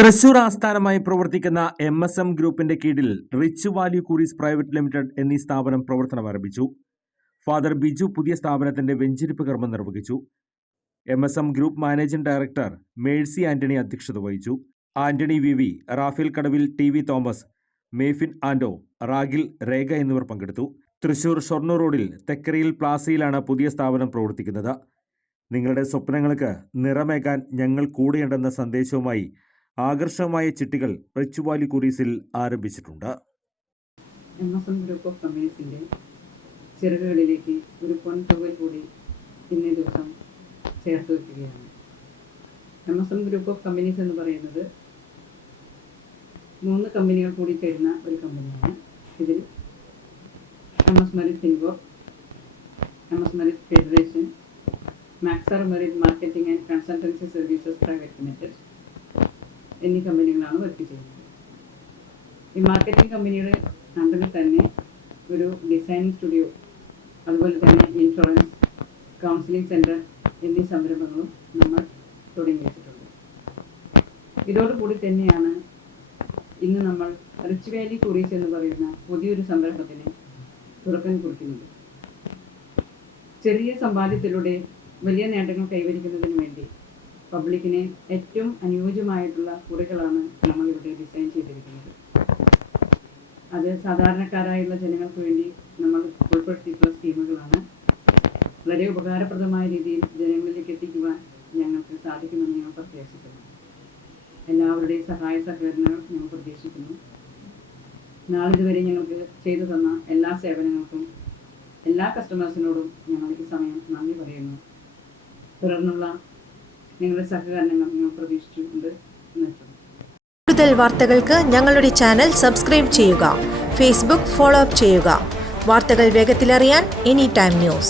തൃശൂർ ആസ്ഥാനമായി പ്രവർത്തിക്കുന്ന MSM ഗ്രൂപ്പിന്റെ കീഴിൽ rich value Kuries private limited എന്നീ സ്ഥാപനം പ്രവർത്തനം ആരംഭിച്ചു. ഫാദർ ബിജു പുതിയ സ്ഥാപനത്തിന്റെ വെഞ്ചരിപ്പ് കർമ്മം നിർവഹിച്ചു. MSM group managing director Mercy Antony അധ്യക്ഷത വഹിച്ചു. ആന്റണി VV, റാഫേൽ കടവിൽ, TV തോമസ്, മേഫിൻ ആൻഡോ, റാഗിൽ, രേഖ എന്നിവർ പങ്കെടുത്തു. തൃശൂർ ഷൊർണൂർ റോഡിൽ തെക്കരയിൽ പ്ലാസയിലാണ് പുതിയ സ്ഥാപനം പ്രവർത്തിക്കുന്നത്. നിങ്ങളുടെ സ്വപ്നങ്ങൾക്ക് നിറമേകാൻ ഞങ്ങൾ കൂടെയുണ്ടെന്ന സന്ദേശവുമായി ആകർഷകമായ ചിട്ടികൾ റിച്ച് വാല്യൂ കൂറീസിൽ ആരംഭിച്ചിട്ടുണ്ട്. MSM ഗ്രൂപ്പ് ഓഫ് കമ്പനീസിൻ്റെ ചിറകുകളിലേക്ക് ഒരു പൊൻതൂവൽ കൂടി ഇന്നേ ദിവസം ചേർത്ത് വയ്ക്കുകയാണ്. MSM ഗ്രൂപ്പ് ഓഫ് കമ്പനീസ് എന്ന് പറയുന്നത് 3 കമ്പനികൾ കൂടി ചേരുന്ന ഒരു കമ്പനിയാണ്. ഇതിൽ MS merit Fincorp, MS merit federation, Maxar merit marketing and consultancy services private limited എന്നീ കമ്പനികളാണ് വർക്ക് ചെയ്യുന്നത്. ഈ മാർക്കറ്റിംഗ് കമ്പനിയുടെ അണ്ടറിൽ തന്നെ ഒരു ഡിസൈനിങ് സ്റ്റുഡിയോ, അതുപോലെ തന്നെ ഇൻഷുറൻസ്, കൗൺസിലിംഗ് സെൻറ്റർ എന്നീ സംരംഭങ്ങളും നമ്മൾ തുടങ്ങി വെച്ചിട്ടുണ്ട്. ഇതോടുകൂടി തന്നെയാണ് ഇന്ന് നമ്മൾ റിച്ച് വാല്യൂ കൂറീസ് എന്ന് പറയുന്ന പുതിയൊരു സംരംഭത്തിന് തുടക്കം കുറിക്കുന്നത്. ചെറിയ സമ്പാദ്യത്തിലൂടെ വലിയ നേട്ടങ്ങൾ കൈവരിക്കുന്നതിന് വേണ്ടി പബ്ലിക്കിന് ഏറ്റവും അനുയോജ്യമായിട്ടുള്ള കുറികളാണ് നമ്മളിവിടെ ഡിസൈൻ ചെയ്തിരിക്കുന്നത്. അത് സാധാരണക്കാരായുള്ള ജനങ്ങൾക്ക് വേണ്ടി നമ്മൾ ഉൾപ്പെടുത്തിയിട്ടുള്ള സ്കീമുകളാണ്. വളരെ ഉപകാരപ്രദമായ രീതിയിൽ ജനങ്ങളിലേക്ക് എത്തിക്കുവാൻ ഞങ്ങൾക്ക് സാധിക്കുമെന്ന് ഞങ്ങൾ പ്രത്യാശിക്കുന്നു. എല്ലാവരുടെയും സഹായ സഹകരണങ്ങൾ ഞങ്ങൾ പ്രതീക്ഷിക്കുന്നു. നാളിതുവരെ ഞങ്ങൾക്ക് ചെയ്തു തന്ന എല്ലാ സേവനങ്ങൾക്കും എല്ലാ കസ്റ്റമേഴ്സിനോടും ഞങ്ങൾ ഈ സമയം നന്ദി പറയുന്നു. തുടർന്നുള്ള നിങ്ങളുടെ സഹകരണങ്ങൾ ഞങ്ങൾ പ്രതീക്ഷിച്ചുകൊണ്ട് നിർത്തുന്നു. കൂടുതൽ വാർത്തകൾക്ക് ഞങ്ങളുടെ ചാനൽ സബ്സ്ക്രൈബ് ചെയ്യുക. ഫേസ്ബുക്ക് ഫോളോ അപ്പ് ചെയ്യുക. വാർത്തകൾ വേഗത്തിലറിയാൻ Anytime News.